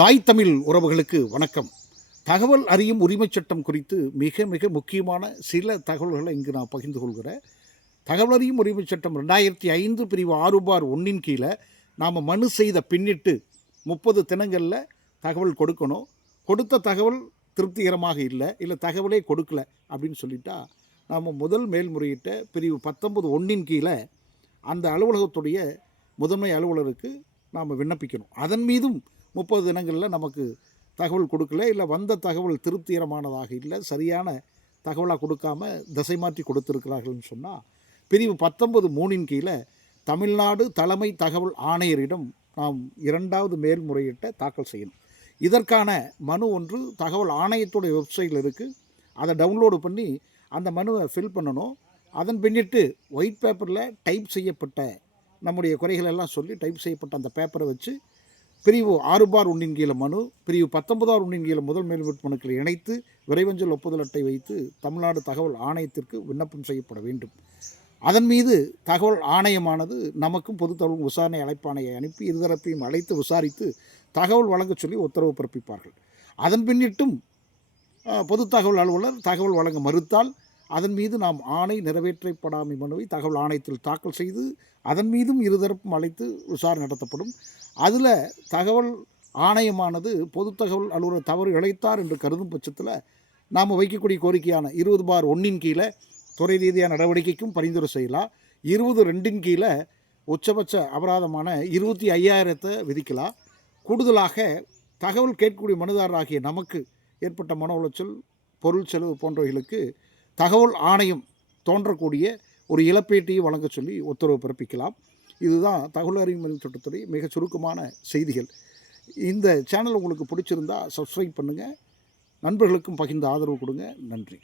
தாய் தமிழ் உறவுகளுக்கு வணக்கம். தகவல் அறியும் உரிமைச் சட்டம் குறித்து மிக மிக முக்கியமான சில தகவல்களை இங்கு நான் பகிர்ந்து கொள்கிறேன். தகவல் அறியும் உரிமைச் சட்டம் 2005 பிரிவு 6/1 கீழே நாம் மனு செய்த பின்னிட்டு 30 தினங்களில் தகவல் கொடுக்கணும். கொடுத்த தகவல் திருப்திகரமாக இல்லை தகவலே கொடுக்கல அப்படின்னு சொல்லிட்டா நாம் முதல் மேல்முறையீட்டை பிரிவு 19(1) கீழே அந்த அலுவலகத்துடைய முதன்மை அலுவலருக்கு நாம் விண்ணப்பிக்கணும். அதன் மீதும் 30 தினங்களில் நமக்கு தகவல் கொடுக்கல, இல்லை வந்த தகவல் திருப்திகரமானதாக இல்லை, சரியான தகவலாக கொடுக்காம திசை மாற்றி கொடுத்துருக்கிறார்கள்னு சொன்னால் பிரிவு 19(3) கீழே தமிழ்நாடு தலைமை தகவல் ஆணையரிடம் நாம் 2வது மேல்முறையீட்டை தாக்கல் செய்யணும். இதற்கான மனு ஒன்று தகவல் ஆணையத்துடைய வெப்சைட்டில் இருக்குது. அதை டவுன்லோடு பண்ணி அந்த மனுவை ஃபில் பண்ணணும். அதன் பின்னிட்டு ஒயிட் பேப்பரில் டைப் செய்யப்பட்ட நம்முடைய குறைகள் எல்லாம் சொல்லி டைப் செய்யப்பட்ட அந்த பேப்பரை வச்சு பிரிவு 6/1 கீழே மனு, பிரிவு 19(1) கீழே முதல் மேல்முறையீட்டு மனுக்களை இணைத்து விரைவஞ்சல் ஒப்புதல் அட்டை வைத்து தமிழ்நாடு தகவல் ஆணையத்திற்கு விண்ணப்பம் செய்யப்பட வேண்டும். அதன் மீது தகவல் ஆணையமானது நமக்கும் பொது தகவல் விசாரணை அழைப்பாணையை அனுப்பி இருதரப்பையும் அழைத்து விசாரித்து தகவல் வழங்க சொல்லி உத்தரவு பிறப்பிப்பார்கள். அதன் பின்னிட்டும் பொது தகவல் அலுவலர் தகவல் வழங்க மறுத்தால் அதன் மீது நாம் ஆணை நிறைவேற்றப்படாமை மனுவை தகவல் ஆணையத்தில் தாக்கல் செய்து அதன் மீதும் இருதரப்பும் அழைத்து விசாரணை நடத்தப்படும். அதில் தகவல் ஆணையமானது பொது தகவல் அலுவலர் தவறு இழைத்தார் என்று கருதும் பட்சத்தில் நாம் வைக்கக்கூடிய கோரிக்கையான 20/1 கீழே துறை ரீதியான நடவடிக்கைக்கும் பரிந்துரை செய்யலாம். 20(2) கீழே உச்சபட்ச அபராதமான 25,000 விதிக்கலாம். கூடுதலாக தகவல் கேட்கக்கூடிய மனுதாரராகிய நமக்கு ஏற்பட்ட மன உளைச்சல், பொருள் செலவு போன்றவைகளுக்கு தகவல் ஆணையம் தோன்றக்கூடிய ஒரு இழப்பீட்டையும் வழங்க சொல்லி உத்தரவு பிறப்பிக்கலாம். இதுதான் தகவல் அறியும் உரிமைச் சட்டத்துறை மிக சுருக்கமான செய்திகள். இந்த சேனல் உங்களுக்கு பிடிச்சிருந்தால் சப்ஸ்கிரைப் பண்ணுங்கள், நண்பர்களுக்கும் பகிர்ந்து ஆதரவு கொடுங்க. நன்றி.